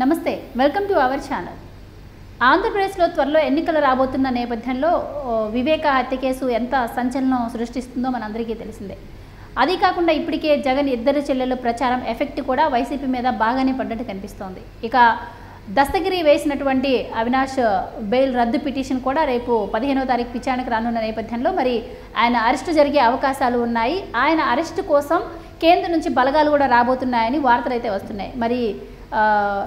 నమస్తే, welcome to our channel. ఆంధ్రప్రదేశ్లో త్వరలో ఎన్నికలు రాబోతున్న నేపథ్యంలో వివేక హత్య కేసు ఎంత సంచలనం సృష్టిస్తుందో మనందరికీ తెలిసిందే. అది కాకుండా ఇప్పటికే జగన్ ఇద్దరు చెల్లెలు ప్రచారం ఎఫెక్ట్ కూడా వైసీపీ మీద బాగానే పడ్డట్టు కనిపిస్తోంది. ఇక దస్తగిరి వేసినటువంటి అవినాష్ బెయిల్ రద్దు పిటిషన్ కూడా రేపు 15వ తారీఖు విచారణకు రానున్న నేపథ్యంలో మరి ఆయన అరెస్టు జరిగే అవకాశాలు ఉన్నాయి. ఆయన అరెస్టు కోసం కేంద్రం నుంచి బలగాలు కూడా రాబోతున్నాయని వార్తలు అయితే వస్తున్నాయి. మరి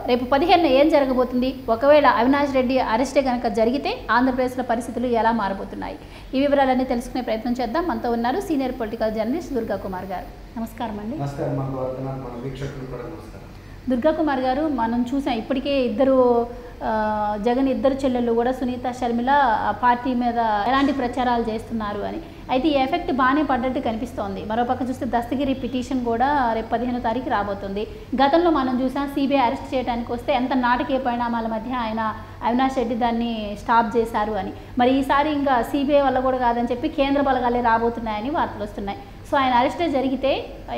రేపు 15న ఏం జరగబోతుంది? ఒకవేళ అవినాష్ రెడ్డి అరెస్టే కనుక జరిగితే ఆంధ్రప్రదేశ్లో పరిస్థితులు ఎలా మారబోతున్నాయి? ఈ వివరాలన్నీ తెలుసుకునే ప్రయత్నం చేద్దాం. మనతో ఉన్నారు senior political journalist Durga Kumar గారు. నమస్కారం అండి. దుర్గా కుమార్ గారు, మనం చూసాం ఇప్పటికే జగన్ ఇద్దరు చెల్లెళ్ళు కూడా సునీత షర్మిల పార్టీ మీద ఎలాంటి ప్రచారాలు చేస్తున్నారు అని. అయితే ఈ ఎఫెక్ట్ బాగానే పడ్డట్టు కనిపిస్తోంది. మరోపక్క చూస్తే దస్తగిరి పిటిషన్ కూడా రేపు 15వ తారీఖు రాబోతుంది. గతంలో మనం చూసాం సిబిఐ అరెస్ట్ చేయడానికి వస్తే ఎంత నాటకీయ పరిణామాల మధ్య అవినాష్ రెడ్డి దాన్ని స్టాప్ చేశారు అని. మరి ఈసారి ఇంకా సిబిఐ వల్ల కూడా కాదని చెప్పి కేంద్ర బలగాలే రాబోతున్నాయని వార్తలు వస్తున్నాయి. సో ఆయన అరెస్టే జరిగితే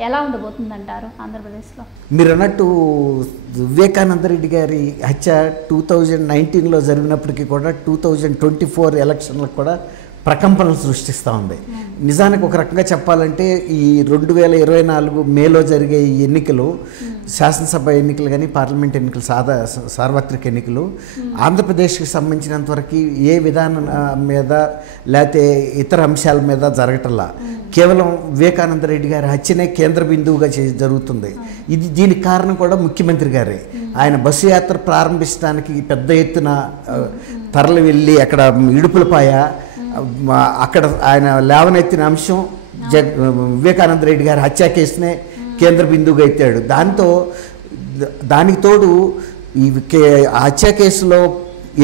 ఎలా ఉండబోతుందంటారు ఆంధ్రప్రదేశ్లో? మీరు అన్నట్టు వివేకానంద రెడ్డి గారి హత్య 2019లో జరిగినప్పటికీ కూడా 2024 ఎలక్షన్లకు కూడా ప్రకంపనలు సృష్టిస్తూ ఉంది. నిజానికి ఒక రకంగా చెప్పాలంటే ఈ 2024 మేలో జరిగే ఈ ఎన్నికలు, శాసనసభ ఎన్నికలు కానీ పార్లమెంట్ ఎన్నికలు, సార్వత్రిక ఎన్నికలు ఆంధ్రప్రదేశ్కి సంబంధించినంతవరకు ఏ విధానం మీద లేకపోతే ఇతర అంశాల మీద జరగటంలా కేవలం వివేకానంద రెడ్డి గారి హత్యనే కేంద్ర బిందువుగా జరుగుతుంది. దీనికి కారణం కూడా ముఖ్యమంత్రి గారే. ఆయన బస్సు యాత్ర ప్రారంభించడానికి పెద్ద ఎత్తున తరలి వెళ్ళి అక్కడ ఇడుపులపాయ అక్కడ ఆయన లేవనెత్తిన అంశం వివేకానంద రెడ్డి గారి హత్య కేసునే కేంద్ర బిందువుగా ఎత్తాడు. దానికి తోడు ఈ హత్య కేసులో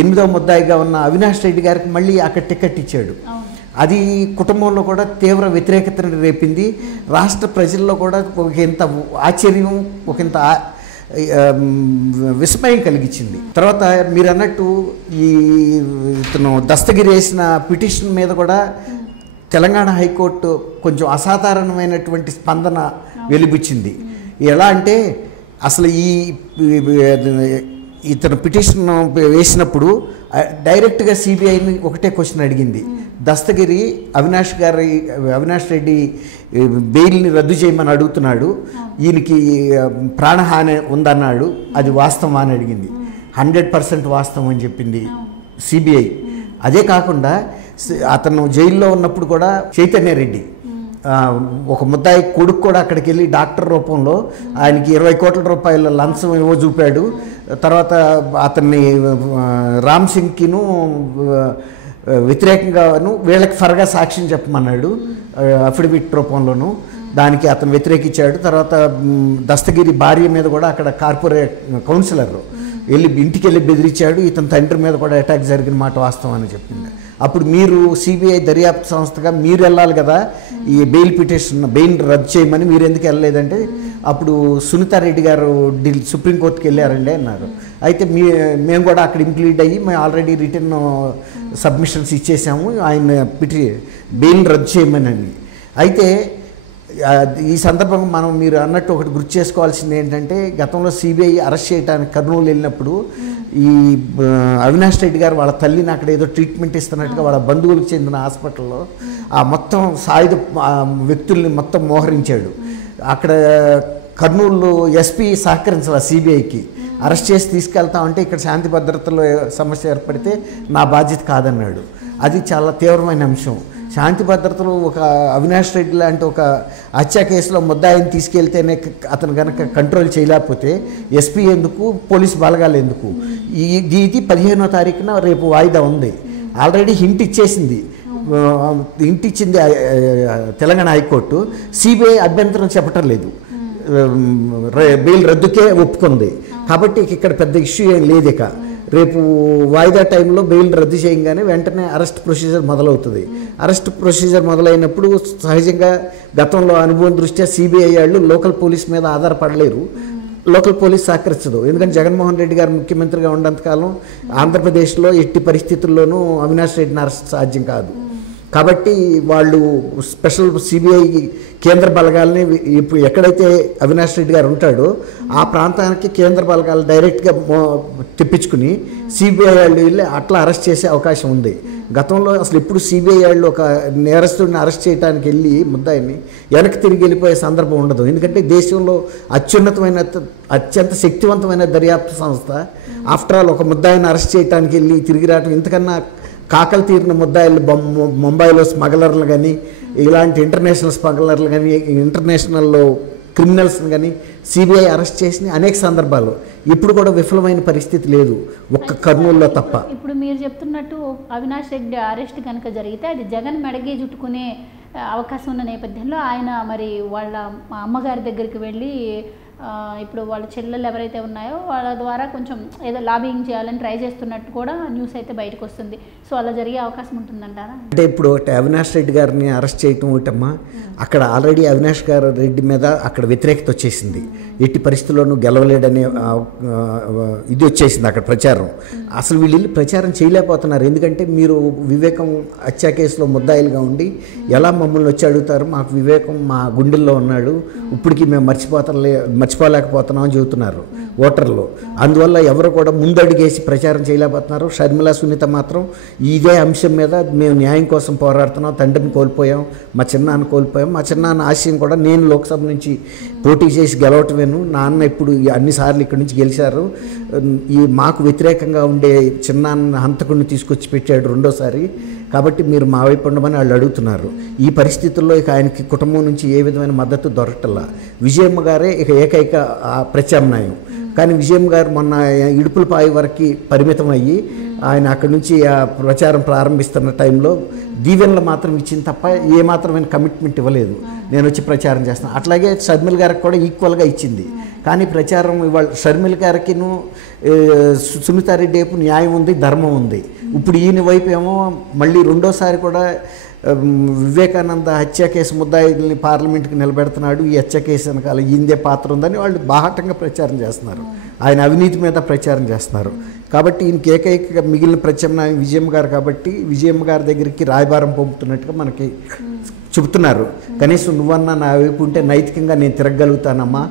8వ ముద్దాయిగా ఉన్న అవినాష్ రెడ్డి గారికి మళ్ళీ అక్కడ టికెట్ ఇచ్చాడు. అది కుటుంబంలో కూడా తీవ్ర వ్యతిరేకతను రేపింది. రాష్ట్ర ప్రజల్లో కూడా ఒకంత ఆశ్చర్యం, ఒకంత విస్మయం కలిగించింది. తర్వాత మీరు అన్నట్టు ఇతను దస్తగిరి వేసిన పిటిషన్ మీద కూడా తెలంగాణ హైకోర్టు కొంచెం అసాధారణమైనటువంటి స్పందన వెలిబుచ్చింది. ఎలా అంటే అసలు ఇతను పిటిషన్ వేసినప్పుడు డైరెక్ట్గా సిబిఐని ఒకటే క్వశ్చన్ అడిగింది. దస్తగిరి అవినాష్ రెడ్డి బెయిల్ని రద్దు చేయమని అడుగుతున్నాడు, ఈయనకి ప్రాణహాని ఉందన్నాడు, అది వాస్తవం అని అడిగింది. 100% వాస్తవం అని చెప్పింది సిబిఐ. అదే కాకుండా అతను జైల్లో ఉన్నప్పుడు కూడా చైతన్య రెడ్డి ఒక ముద్దాయి కొడుకు కూడా అక్కడికి వెళ్ళి డాక్టర్ రూపంలో ఆయనకి 20 కోట్ల రూపాయల లంచం ఏవో చూపాడు. తర్వాత అతన్ని రామ్ సింగ్కిను వ్యతిరేకంగాను వీళ్ళకి ఫర్గా సాక్ష్యం చెప్పమన్నాడు అఫిడవిట్ రూపంలోను. దానికి అతను వ్యతిరేకించాడు. తర్వాత దస్తగిరి భార్య మీద కూడా అక్కడ కార్పొరేట్ కౌన్సిలర్ ఇంటికి వెళ్ళి బెదిరించాడు. ఇతని తండ్రి మీద కూడా అటాక్ జరిగిన మాట వాస్తవం అని చెప్పింది. అప్పుడు మీరు సిబిఐ దర్యాప్తు సంస్థగా మీరు వెళ్ళాలి కదా, ఈ బెయిల్ రద్దు చేయమని మీరు ఎందుకు వెళ్ళలేదంటే అప్పుడు సునీతారెడ్డి గారు సుప్రీంకోర్టుకి వెళ్ళారండి అన్నారు. అయితే మేము కూడా అక్కడ ఇంప్లీడ్ అయ్యి మేము ఆల్రెడీ రిటర్న్ సబ్మిషన్స్ ఇచ్చేసాము, ఆయన బెయిల్ రద్దు చేయమని. అయితే ఈ సందర్భంగా మీరు అన్నట్టు ఒకటి గుర్తు చేసుకోవాల్సింది ఏంటంటే, గతంలో సిబిఐ అరెస్ట్ చేయడానికి కర్నూలు వెళ్ళినప్పుడు ఈ అవినాష్ రెడ్డి గారు వాళ్ళ తల్లిని అక్కడ ఏదో ట్రీట్మెంట్ ఇస్తున్నట్టుగా వాళ్ళ బంధువులకు చెందిన హాస్పిటల్లో ఆ మొత్తం సాయుధ వ్యక్తుల్ని మొత్తం మోహరించాడు. అక్కడ కర్నూలు ఎస్పీ సహకరించాలి సిబిఐకి. అరెస్ట్ చేసి తీసుకెళ్తామంటే ఇక్కడ శాంతి భద్రతలో సమస్య ఏర్పడితే నా బాధ్యత కాదన్నాడు. అది చాలా తీవ్రమైన అంశం. శాంతి భద్రతలు ఒక అవినాష్ రెడ్డి లాంటి ఒక హత్య కేసులో ముద్దాయిని తీసుకెళ్తేనే అతను కనుక కంట్రోల్ చేయలేకపోతే ఎస్పీ ఎందుకు, పోలీస్ బలగాలు ఎందుకు? ఇది 15వ తారీఖున రేపు వాయిదా ఉంది. ఆల్రెడీ హింట్ ఇచ్చింది తెలంగాణ హైకోర్టు. సిబిఐ అభ్యంతరం చెప్పటం లేదు, బెయిల్ రద్దుకే ఒప్పుకుంది. కాబట్టి ఇక్కడ పెద్ద ఇష్యూ ఏం లేదు. ఇక రేపు వాయిదా టైంలో బెయిల్ రద్దు చేయగానే వెంటనే అరెస్ట్ ప్రొసీజర్ మొదలవుతుంది. అరెస్ట్ ప్రొసీజర్ మొదలైనప్పుడు సహజంగా గతంలో అనుభవం దృష్ట్యా సిబిఐ వాళ్ళు లోకల్ పోలీస్ మీద ఆధారపడలేరు, లోకల్ పోలీస్ సహకరించదు. ఎందుకంటే జగన్మోహన్ రెడ్డి గారు ముఖ్యమంత్రిగా ఉన్నంతకాలం ఆంధ్రప్రదేశ్లో ఎట్టి పరిస్థితుల్లోనూ అవినాష్ రెడ్డిని అరెస్ట్ సాధ్యం కాదు. కాబట్టి వాళ్ళు స్పెషల్ సిబిఐ కేంద్ర బలగాల్ని ఇప్పుడు ఎక్కడైతే అవినాష్ రెడ్డి గారు ఉంటాడో ఆ ప్రాంతానికి కేంద్ర బలగాలు డైరెక్ట్గా తెప్పించుకుని సిబిఐ వాళ్ళు వెళ్ళి అట్లా అరెస్ట్ చేసే అవకాశం ఉంది. గతంలో అసలు ఎప్పుడు సిబిఐ వాళ్ళు ఒక నేరస్తుడిని అరెస్ట్ చేయడానికి వెళ్ళి ముద్దాయిని వెనక్కి తిరిగి వెళ్ళిపోయే సందర్భం ఉండదు. ఎందుకంటే దేశంలో అత్యంత శక్తివంతమైన దర్యాప్తు సంస్థ. ఆఫ్టర్ ఆల్ ఒక ముద్దాయిని అరెస్ట్ చేయడానికి వెళ్ళి తిరిగి రావడం ఇంతకన్నా కాకలు తీరిన ముద్దాయిలు ముంబైలో స్మగ్లర్లు కానీ ఇలాంటి ఇంటర్నేషనల్ స్మగ్లర్లు కానీ ఇంటర్నేషనల్లో క్రిమినల్స్ని కానీ సిబిఐ అరెస్ట్ చేసిన అనేక సందర్భాలు ఇప్పుడు కూడా విఫలమైన పరిస్థితి లేదు, ఒక్క కర్నూలులో తప్ప. ఇప్పుడు మీరు చెప్తున్నట్టు అవినాష్ రెడ్డి అరెస్ట్ కనుక జరిగితే అది జగన్ మెడగే చుట్టుకునే అవకాశం ఉన్న నేపథ్యంలో ఆయన మరి వాళ్ళ అమ్మగారి దగ్గరికి వెళ్ళి ఇప్పుడు వాళ్ళ చెల్లెలు ఎవరైతే ఉన్నాయో వాళ్ళ ద్వారా కొంచెం ఏదో లాబింగ్ చేయాలని ట్రై చేస్తున్నట్టు కూడా న్యూస్ అయితే బయటకు వస్తుంది. సో అలా జరిగే అవకాశం ఉంటుందంటారా? అంటే ఇప్పుడు అవినాష్ రెడ్డి గారిని అరెస్ట్ చేయటం ఒకటమ్మా, అక్కడ ఆల్రెడీ అవినాష్ రెడ్డి మీద అక్కడ వ్యతిరేకత వచ్చేసింది. ఎట్టి పరిస్థితుల్లోనూ గెలవలేడనే ఇది వచ్చేసింది అక్కడ ప్రచారం. అసలు వీళ్ళు ప్రచారం చేయలేకపోతున్నారు. ఎందుకంటే మీరు వివేకం హత్య కేసులో ముద్దాయిలుగా ఉండి ఎలా మమ్మల్ని వచ్చి అడుగుతారు, మాకు వివేకం మా గుండెల్లో ఉన్నాడు, ఇప్పటికీ మేము మర్చిపోలేకపోతున్నాం అని చెబుతున్నారు ఓటర్లు. అందువల్ల ఎవరు కూడా ముందడుగేసి ప్రచారం చేయలేకపోతున్నారు. షర్మిల సునీత మాత్రం ఇదే అంశం మీద మేము న్యాయం కోసం పోరాడుతున్నాం, తండ్రిని కోల్పోయాం, మా చిన్నాన్న కోల్పోయాం, మా చిన్నాన్న ఆశయం కూడా నేను లోక్సభ నుంచి పోటీ చేసి గెలవటమేను, నాన్న ఇప్పుడు అన్నిసార్లు ఇక్కడి నుంచి గెలిచారు, ఈ మాకు వ్యతిరేకంగా ఉండే చిన్నాన్న హంతకుడిని తీసుకొచ్చి పెట్టాడు రెండోసారి, కాబట్టి మీరు మా వైపు ఉండమని వాళ్ళు అడుగుతున్నారు. ఈ పరిస్థితుల్లో ఇక ఆయనకి కుటుంబం నుంచి ఏ విధమైన మద్దతు దొరకటల్లా. విజయమ్మ గారే ఇక ఏకైక ప్రత్యామ్నాయం. కానీ విజయమ్మ గారు మొన్న ఇడుపులపాయి వరకు పరిమితం అయ్యి ఆయన అక్కడి నుంచి ప్రచారం ప్రారంభిస్తున్న టైంలో దీవెనలు మాత్రం ఇచ్చింది తప్ప ఏమాత్రమైన కమిట్మెంట్ ఇవ్వలేదు, నేను వచ్చి ప్రచారం చేస్తాను. అట్లాగే షర్మిల గారికి కూడా ఈక్వల్గా ఇచ్చింది. కానీ ప్రచారం ఇవాళ షర్మిల గారికిను సునీతారెడ్డి వైపు న్యాయం ఉంది, ధర్మం ఉంది. ఇప్పుడు ఈయన వైపు ఏమో మళ్ళీ రెండోసారి కూడా వివేకానంద హత్య కేసు ముద్దాయిల్ని పార్లమెంట్కి నిలబెడుతున్నాడు, ఈ హత్య కేసు వెనకాల ఈయనదే పాత్ర ఉందని వాళ్ళు బాహాటంగా ప్రచారం చేస్తున్నారు, ఆయన అవినీతి మీద ప్రచారం చేస్తున్నారు. కాబట్టి ఈయనకి ఏకైక మిగిలిన ప్రత్యామ్నాయం విజయమ్మ గారు. కాబట్టి విజయమ్మ గారి దగ్గరికి రాయబారం పంపుతున్నట్టుగా మనకి చెబుతున్నారు. కనీసం నువ్వన్నా నా వైపు ఉంటే నైతికంగా నేను తిరగలుగుతానమ్మా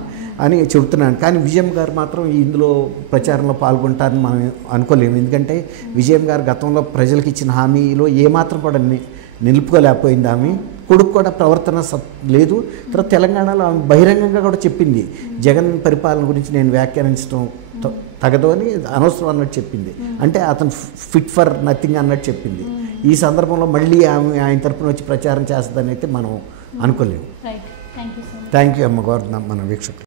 అని చెబుతున్నాను. కానీ విజయమ్మ గారు మాత్రం ఇందులో ప్రచారంలో పాల్గొంటారని మనం అనుకోలేము. ఎందుకంటే విజయమ్మ గారు గతంలో ప్రజలకు ఇచ్చిన హామీలో ఏమాత్రం కూడా నిలుపుకోలేకపోయింది. ఆమె కొడుకు కూడా ప్రవర్తన లేదు. తర్వాత తెలంగాణలో ఆమె బహిరంగంగా కూడా చెప్పింది, జగన్ పరిపాలన గురించి నేను వ్యాఖ్యానించడం తగదు అని అనవసరం అన్నట్టు చెప్పింది. అంటే అతను ఫిట్ ఫర్ నథింగ్ అన్నట్టు చెప్పింది. ఈ సందర్భంలో మళ్ళీ ఆమె ఆయన తరపున వచ్చి ప్రచారం చేస్తుందని అయితే మనం అనుకోలేము. థ్యాంక్ యూ అమ్మ గౌరవ మన వీక్షకులు.